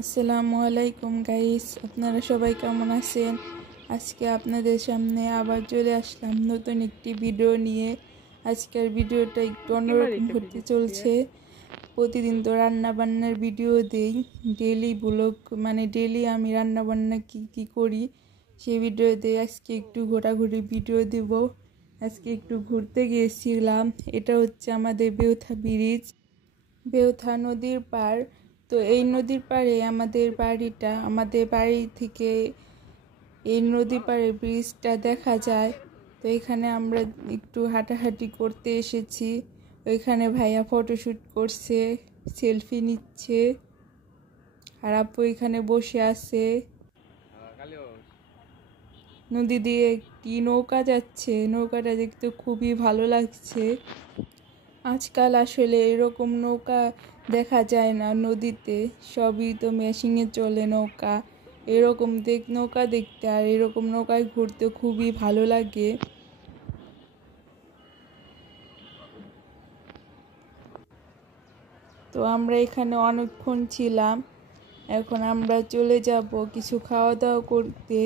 আসসালামু আলাইকুম গাইস, আপনারা সবাই কেমন আছেন? আজকে আপনাদের সামনে আবার চলে আসলাম নতুন একটি ভিডিও নিয়ে। আজকের ভিডিওটা একটু অন্যরকম হতে চলছে। প্রতিদিন তো রান্না বান্নার ভিডিও দেই, ডেইলি ব্লগ, মানে ডেইলি আমি রান্না বান্না কী করি সেই ভিডিও দেই। আজকে একটু ঘোরাঘুরি ভিডিও দেব। আজকে একটু ঘুরতে গিয়েছিলাম। এটা হচ্ছে আমাদের বেউথা ব্রিজ, বেউথা নদীর পাড়। তো এই নদীর পাড়ে আমাদের বাড়িটা, আমাদের বাড়ি থেকে এই নদীর পাড়ে ব্রিজটা দেখা যায়। তো এখানে আমরা একটু হাঁটাহাঁটি করতে এসেছি। ওইখানে ভাইয়া ফটোশ্যুট করছে, সেলফি নিচ্ছে, আর আপু এখানে বসে আছে। নদী দিয়ে একটি নৌকা যাচ্ছে, নৌকাটা দেখতে খুবই ভালো লাগছে। আজকাল আসলে এরকম নৌকা দেখা যায় না নদীতে, সবই তো মেশিনে চলে নৌকা। এরকম নৌকা দেখতে আর এরকম নৌকায় ঘুরতে খুবই ভালো লাগে। তো আমরা এখানে অনেকক্ষণ ছিলাম। এখন আমরা চলে যাব কিছু খাওয়া দাওয়া করতে।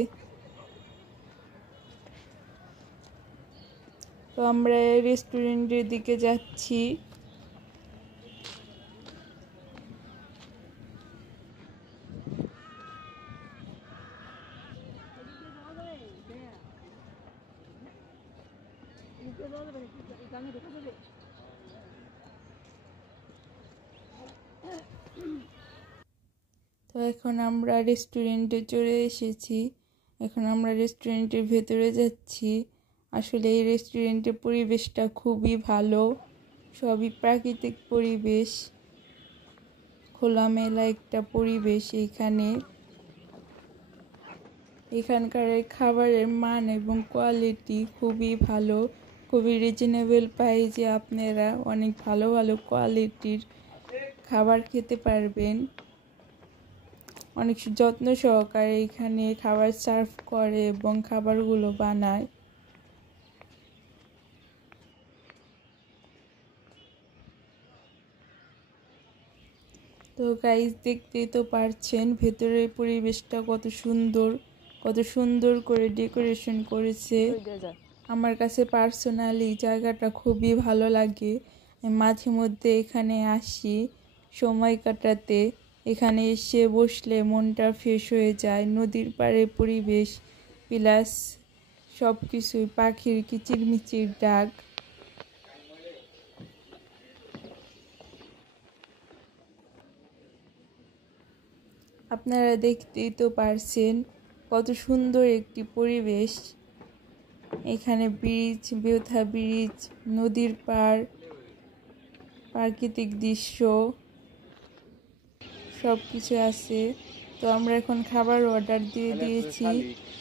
তো আমরা রেস্টুরেন্টের দিকে যাচ্ছি। তো এখন আমরা রেস্টুরেন্টে চলে এসেছি। এখন আমরা রেস্টুরেন্টের ভেতরে যাচ্ছি। আসলে এই রেস্টুরেন্টের পরিবেশটা খুবই ভালো, সবই প্রাকৃতিক পরিবেশ, খোলামেলা একটা পরিবেশ। এখানকার খাবারের মান এবং কোয়ালিটি খুবই ভালো, খুবই রিজনেবল প্রাইসে আপনারা অনেক ভালো ভালো কোয়ালিটির খাবার খেতে পারবেন। অনেক যত্ন সহকারে এখানে খাবার সার্ভ করে এবং খাবারগুলো বানায়। তো গাইস, দেখতেই তো পারছেন ভেতরের পরিবেশটা কত সুন্দর করে ডেকোরেশন করেছে। আমার কাছে পার্সোনালি জায়গাটা খুবই ভালো লাগে। মাঝে মধ্যে এখানে আসি সময় কাটাতে। এখানে এসে বসলে মনটা ফ্রেশ হয়ে যায়। নদীর পাড়ের পরিবেশ প্লাস সব কিছুই, পাখির কিচিরমিচির ডাক। আপনারা দেখতেই তো পারছেন কত সুন্দর একটি পরিবেশ। এখানে ব্রিজ, বেউথা ব্রিজ, নদীর পাড়, প্রাকৃতিক দৃশ্য সব কিছু আছে। তো আমরা এখন খাবার অর্ডার দিয়ে দিয়েছি,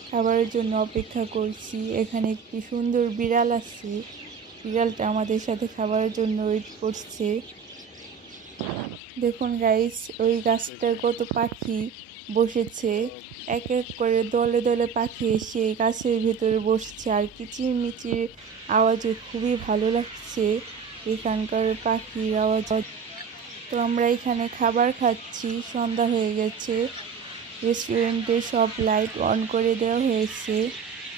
খাবারের জন্য অপেক্ষা করছি। এখানে একটি সুন্দর বিড়াল আছে, বিড়ালটা আমাদের সাথে খাবারের জন্য ওয়েট করছে। দেখুন গাইস, ওই গাছটায় কত পাখি বসেছে। এক এক করে দলে দলে পাখি এসে গাছের ভেতরে বসছে, আর কিচিরমিচির আওয়াজে খুবই ভালো লাগছে এখানকার পাখির আওয়াজ। তো আমরা এখানে খাবার খাচ্ছি, সন্ধ্যা হয়ে গেছে। রেস্টুরেন্টে সব লাইট অন করে দেওয়া হয়েছে,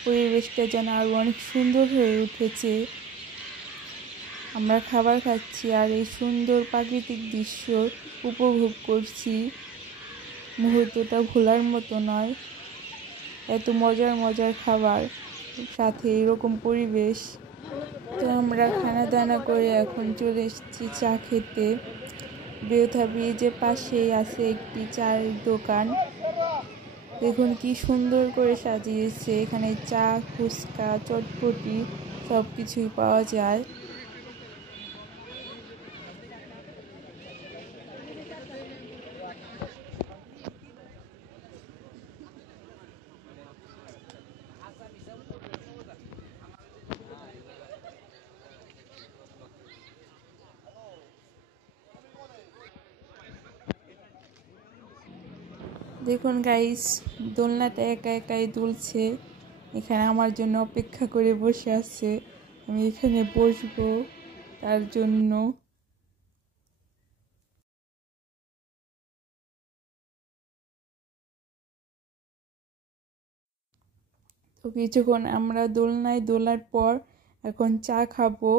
পরিবেশটা যেন আরও অনেক সুন্দর হয়ে উঠেছে। আমরা খাবার খাচ্ছি আর এই সুন্দর প্রাকৃতিক দৃশ্য উপভোগ করছি। মুহূর্তটা ভোলার মতো নয়, এত মজার মজার খাবার, সাথে এরকম পরিবেশ। তো আমরা খানা দানা করে এখন চলে এসেছি চা খেতে। বেউথা ব্রিজের পাশেই আছে একটি চায়ের দোকান। দেখুন কি সুন্দর করে সাজিয়েছে। এখানে চা, ফুচকা, চটপটি সব কিছুই পাওয়া যায়। দেখুন গাইস, দোলনাটা একা একাই দুলছে। এখানে আমার জন্য অপেক্ষা করে বসে আছে, আমি এখানে বসবো তার জন্য। তো কিছুক্ষণ আমরা দোলনায় দোলার পর এখন চা খাবো।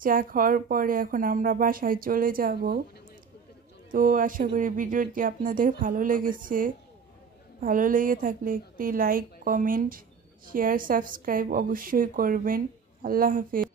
চা খাওয়ার পরে এখন আমরা বাসায় চলে যাব। তো আশা করি ভিডিওটি আপনাদের ভালো লেগেছে। ভালো লেগে থাকলে একটি লাইক, কমেন্ট, শেয়ার, সাবস্ক্রাইব অবশ্যই করবেন। আল্লাহ হাফেজ।